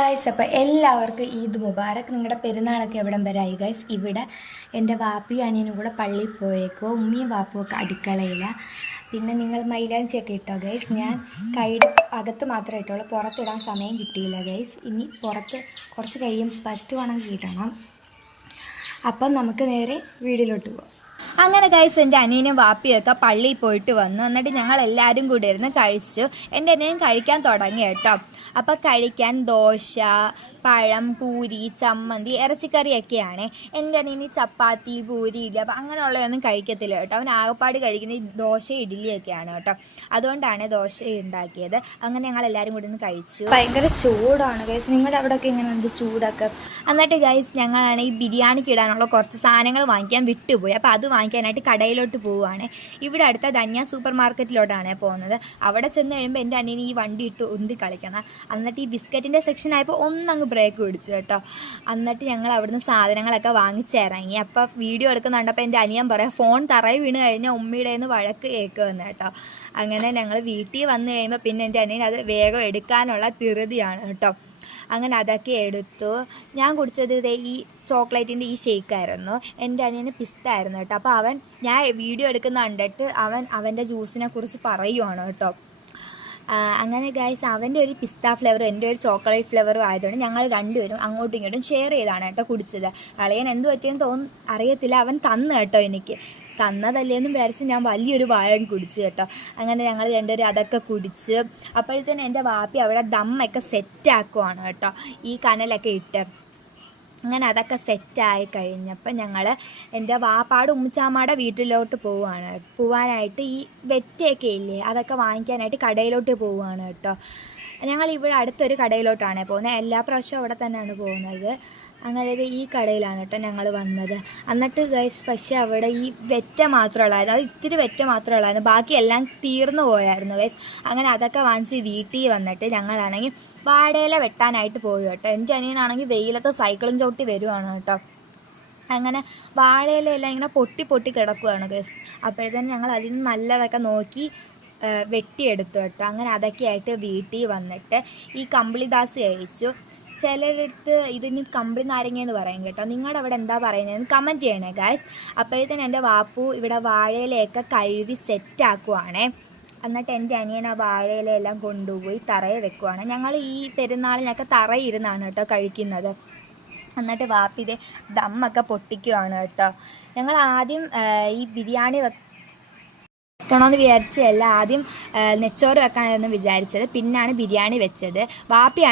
Guys, അപ്പോൾ എല്ലാവർക്കും ഈദ് മുബാറക്. നിങ്ങളുടെ പെരുന്നാളൊക്കെ എവിടം വരെ ആയി ഗൈസ്? ഇവിടെ എൻ്റെ വാപ്പിയും അനിയനും കൂടെ പള്ളിയിൽ പോയേക്കോ, ഉമ്മിയും വാപ്പും ഒക്കെ അടുക്കളയില്ല. പിന്നെ നിങ്ങൾ മൈലാഞ്ചിയൊക്കെ ഇട്ടോ ഗൈസ്? ഞാൻ കൈയുടെ അകത്ത് മാത്രമേ ഇട്ടുള്ളൂ, പുറത്തിടാൻ സമയം കിട്ടിയില്ല ഗൈസ്. ഇനി പുറത്ത് കുറച്ച് കഴിയുമ്പോൾ പറ്റുവാണെങ്കിൽ ഇടണം. അപ്പം നമുക്ക് നേരെ വീട്ടിലോട്ട് പോകാം. അങ്ങനെ ഗൈസ്, എൻ്റെ അനിയനും വാപ്പിയൊക്കെ പള്ളിയിൽ പോയിട്ട് വന്നു. എന്നിട്ട് ഞങ്ങൾ എല്ലാവരും കൂടി ഇരുന്ന് കഴിച്ചു. എൻ്റെ അനിയൻ കഴിക്കാൻ തുടങ്ങി കേട്ടോ. അപ്പോൾ കഴിക്കാൻ ദോശ, പഴം, പൂരി, ചമ്മന്തി, ഇറച്ചിക്കറിയൊക്കെയാണ്. എൻ്റെ അനിയന് ചപ്പാത്തി, പൂരി, ഇടിയപ്പം അങ്ങനെയുള്ളതൊന്നും കഴിക്കത്തില്ല കേട്ടോ. അവൻ ആകപ്പാട് കഴിക്കുന്ന ഈ ദോശ, ഇഡ്ഡലിയൊക്കെയാണ് കേട്ടോ. അതുകൊണ്ടാണ് ദോശ ഉണ്ടാക്കിയത്. അങ്ങനെ ഞങ്ങൾ എല്ലാവരും കൂടി ഒന്ന് കഴിച്ചു. ഭയങ്കര ചൂടാണ് ഗൈസ്. നിങ്ങളുടെ അവിടെയൊക്കെ എങ്ങനെയുണ്ട് ചൂടൊക്കെ? എന്നിട്ട് ഗൈസ്, ഞങ്ങളാണെങ്കിൽ ബിരിയാണിക്ക് ഇടാനുള്ള കുറച്ച് സാധനങ്ങൾ വാങ്ങിക്കാൻ വിട്ടുപോയി. അപ്പോൾ അത് വാങ്ങിക്കാനായിട്ട് കടയിലോട്ട് പോവുകയാണ്. ഇവിടെ അടുത്ത ധന്യ സൂപ്പർ മാർക്കറ്റിലോട്ടാണ് പോകുന്നത്. അവിടെ ചെന്ന് കഴിയുമ്പോൾ എൻ്റെ അനിയന് ഈ വണ്ടി ഇട്ട് ഉന്തി കളിക്കണം. എന്നിട്ട് ഈ ബിസ്ക്കറ്റിൻ്റെ സെക്ഷൻ ആയപ്പോൾ ഒന്നങ്ങ് ബ്രേക്ക് പിടിച്ചു കേട്ടോ. എന്നിട്ട് ഞങ്ങൾ അവിടുന്ന് സാധനങ്ങളൊക്കെ വാങ്ങിച്ചിറങ്ങി. അപ്പോൾ വീഡിയോ എടുക്കുന്നുണ്ടപ്പോൾ എൻ്റെ അനിയൻ പറയാം, ഫോൺ തറയിൽ വീണ് കഴിഞ്ഞാൽ ഉമ്മയുടെ നിന്ന് വഴക്ക് കേൾക്കുമെന്ന് കേട്ടോ. അങ്ങനെ ഞങ്ങൾ വീട്ടിൽ വന്നു കഴിയുമ്പോൾ പിന്നെ എൻ്റെ അനിയൻ അത് വേഗം എടുക്കാനുള്ള ധൃതിയാണ് കേട്ടോ. അങ്ങനെ അതൊക്കെ എടുത്തു. ഞാൻ കുടിച്ചത് ഈ ചോക്ലേറ്റിൻ്റെ ഈ ഷേക്കായിരുന്നു. എൻ്റെ അനിയന് പിസ്തായിരുന്നു കേട്ടോ. അപ്പോൾ ഞാൻ വീഡിയോ എടുക്കുന്ന കണ്ടിട്ട് അവൻ്റെ ജ്യൂസിനെ കുറിച്ച് പറയുവാണ് കേട്ടോ. അങ്ങനെ ഗൈസ്, അവൻ്റെ ഒരു പിസ്ത ഫ്ലേവറും എൻ്റെ ഒരു ചോക്ലേറ്റ് ഫ്ലേവറും ആയതുകൊണ്ട് ഞങ്ങൾ രണ്ടുപേരും അങ്ങോട്ടും ഇങ്ങോട്ടും ഷെയർ ചെയ്താണ് കേട്ടോ കുടിച്ചത്. അളിയൻ എന്ത് പറ്റിയെന്ന് അറിയത്തില്ല. അവൻ തന്നു കേട്ടോ. എനിക്ക് തന്നതല്ലേന്നും വിചാരിച്ച് ഞാൻ വലിയൊരു വായം കുടിച്ചു കേട്ടോ. അങ്ങനെ ഞങ്ങൾ രണ്ടുപേരും അതൊക്കെ കുടിച്ച് അപ്പോഴത്തേനും എൻ്റെ വാപ്പി അവിടെ ദമ്മൊക്കെ സെറ്റാക്കുവാണ് കേട്ടോ, ഈ കനലൊക്കെ ഇട്ട്. അങ്ങനെ അതൊക്കെ സെറ്റായി കഴിഞ്ഞപ്പോൾ ഞങ്ങൾ എൻ്റെ വാപ്പാട് ഉമ്മച്ചാമ്മയുടെ വീട്ടിലോട്ട് പോവാനായിട്ട് ഈ വെറ്റയൊക്കെ ഇല്ലേ, അതൊക്കെ വാങ്ങിക്കാനായിട്ട് കടയിലോട്ട് പോവുകയാണ് കേട്ടോ. ഞങ്ങൾ ഇവിടെ അടുത്തൊരു കടയിലോട്ടാണ് പോകുന്നത്. എല്ലാ പ്രാവശ്യവും അവിടെ തന്നെയാണ് പോകുന്നത്. അങ്ങനെ ഈ കടയിലാണ് കേട്ടോ ഞങ്ങൾ വന്നത്. എന്നിട്ട് ഗൈസ്, പക്ഷേ അവിടെ ഈ വെറ്റ മാത്രമുള്ളായിരുന്നു. അത് ഇത്തിരി വെറ്റ മാത്രമുള്ളായിരുന്നു, ബാക്കിയെല്ലാം തീർന്നു പോയായിരുന്നു ഗൈസ്. അങ്ങനെ അതൊക്കെ വാങ്ങിച്ച് വീട്ടിൽ വന്നിട്ട് ഞങ്ങളാണെങ്കിൽ വാഴയില വെട്ടാനായിട്ട് പോയി കേട്ടോ. എൻ്റെ അനിയനാണെങ്കിൽ വെയിലത്ത് സൈക്കിളും ചവിട്ടി വരുവാണ് കേട്ടോ. അങ്ങനെ വാഴയിലെല്ലാം ഇങ്ങനെ പൊട്ടി കിടക്കുകയാണ് ഗൈസ്. അപ്പോഴത്തേനും ഞങ്ങൾ അതിൽ നിന്ന് നല്ലതൊക്കെ നോക്കി വെട്ടിയെടുത്തു കേട്ടോ. അങ്ങനെ അതൊക്കെ ആയിട്ട് വീട്ടിൽ വന്നിട്ട് ഈ കമ്പിളിദാസ് കഴിച്ചു. ചിലരടുത്ത് ഇതിന് കമ്പിളി നാരങ്ങയെന്ന് പറയും കേട്ടോ. നിങ്ങളുടെ അവിടെ എന്താ പറയുന്നതെന്ന് കമൻറ്റ് ചെയ്യണേ ഗൈസ്. അപ്പോഴത്തേനും എൻ്റെ വാപ്പു ഇവിടെ വാഴയിലയൊക്കെ കഴുകി സെറ്റാക്കുവാണേ. എന്നിട്ട് എൻ്റെ അനിയൻ ആ വാഴയിലയെല്ലാം കൊണ്ടുപോയി തറയിൽ വെക്കുവാണ്. ഞങ്ങൾ ഈ പെരുന്നാളിനൊക്കെ തറയിരുന്നാണ് കേട്ടോ കഴിക്കുന്നത്. എന്നിട്ട് വാപ്പി ഇതേ ദമ്മൊക്കെ പൊട്ടിക്കുവാണ് കേട്ടോ. ഞങ്ങൾ ആദ്യം ഈ ബിരിയാണി വെക്കണമെന്ന് വിചാരിച്ചതല്ല, ആദ്യം നെച്ചോറ് വെക്കാനായിരുന്നു വിചാരിച്ചത്. പിന്നാണ് ബിരിയാണി വെച്ചത്. വാപ്പിയാണ്